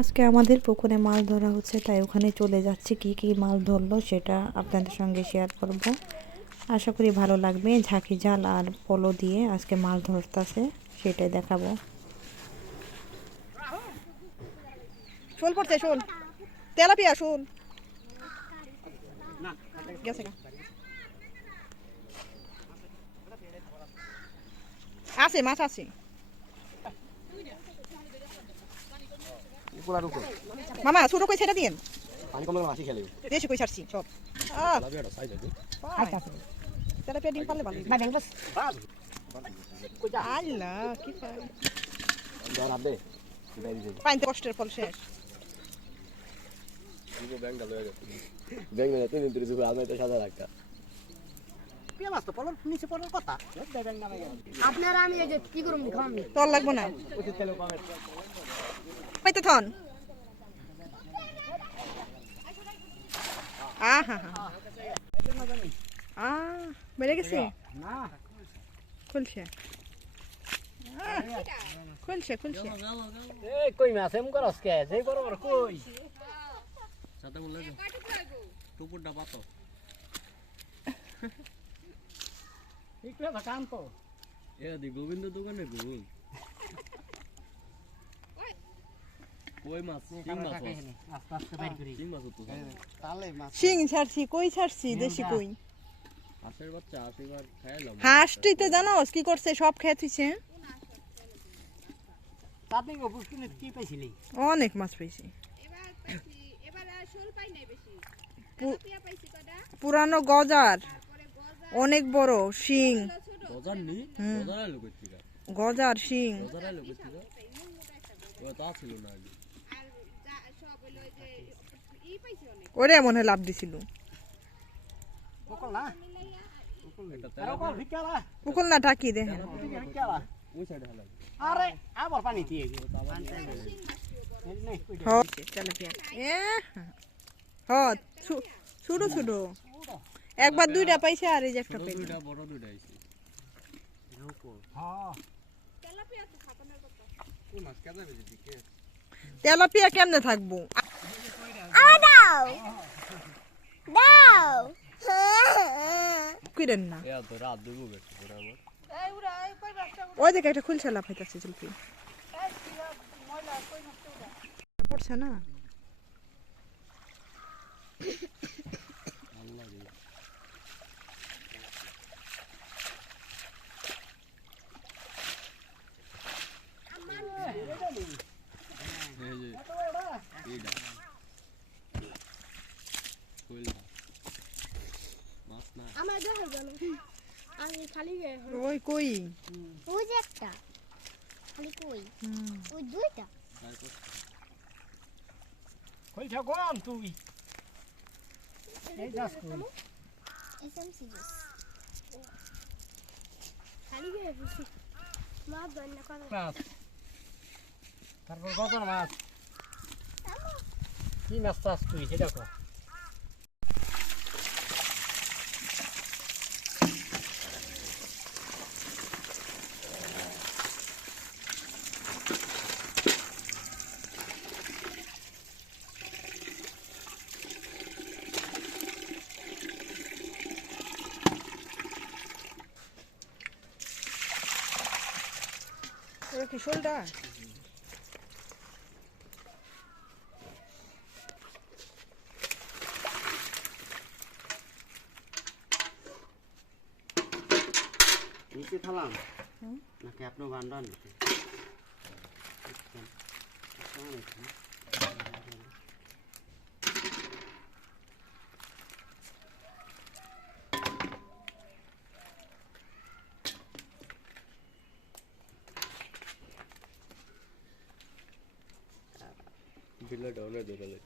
আজকে আমাদের পুকুরে মাছ ধরা হচ্ছে, তাই ওখানে চলে যাচ্ছি। কি কি মাছ ধরলো সেটা আপনাদের সঙ্গে শেয়ার করব। আশা করি ভালো লাগবে। ঝাঁকি জাল আর পলো দিয়ে আজকে মাছ ধরতেছে, সেটাই দেখাবো। শোল পড়ছে, শোল। তেলাপিয়া, শোল। আছে, মাছ আছে। আর উপর। মামা ছোট কই ছেড়ে দিন পানি কমলে মাছি খেলে। দেশি কই ছাড়ছি সব। লাভি সাইজ আছে। তেলাপিয়া ডিম পারলে ভালো আল্লাহ কি পাই যখন হাত দে। পাইতে কষ্টের ফল শেষ। দুটো ব্যাংক ডালো গেছে। ব্যাংক না তিন তিরিশ উপর আলমারিতে সাজা রাখা আপনারা আমি এই যে কি করুন খাওয়ামি তল লাগবো না। পাইতে থন। বেড়ে গেছে খুলছে। আহ, খুলছে খুলছে। এই কই মাছ এম করস কে যেই বড় বড় কই? সাথে বললে টুকুরটা পাতো একটু কাম তো এ দি গোবিন্দ দোকানে গোল কই মাছ কিং মাছ আস্তে আস্তে বাইর করি কিং মাছ তো শিং ছাড়ছি কই ছাড়ছি দেশি কই? খাইলাম হাঁসটি তো জানোস কি করছে সব খেয়ে থুইছে। অনেক মাছ পেয়েছি পু- পুরানো গজার। অনেক বড় শিং। গজার শিং। ছিল না ওরে মনে লাভ দিছিল। বকল না। টাকি দেখেন আরে আবার পানি দিয়ে ছোট ছোট একবার দুইটা পাইছে আর এই যে একটা পাইছে। দুইটা বড় দুইটা আইছে হ্যাঁ তেলাপিয়া তো কেমনে থাকব? বরাবর ওই দেখে একটা খুলছে লাফাইতেছে জলপি পড়ছে না এই যে এইটা কইলা মাছ না আমার দেখা গেল আমি খালি। ওই কই? ওই যে একটা। খালি কই? ওই দুইটা। কই থাকন তুই? এই যাস কই? এসএমসি খালি গায়ে বসি মা বন্যা মাছ। তারপর কত মাছ? কি মাছ চাষ তুই? সেটা কর কি শোলটা নিচে থালাম। নাকি আপনার বান্ডার নিতে বিলা ডাউনে দোকানে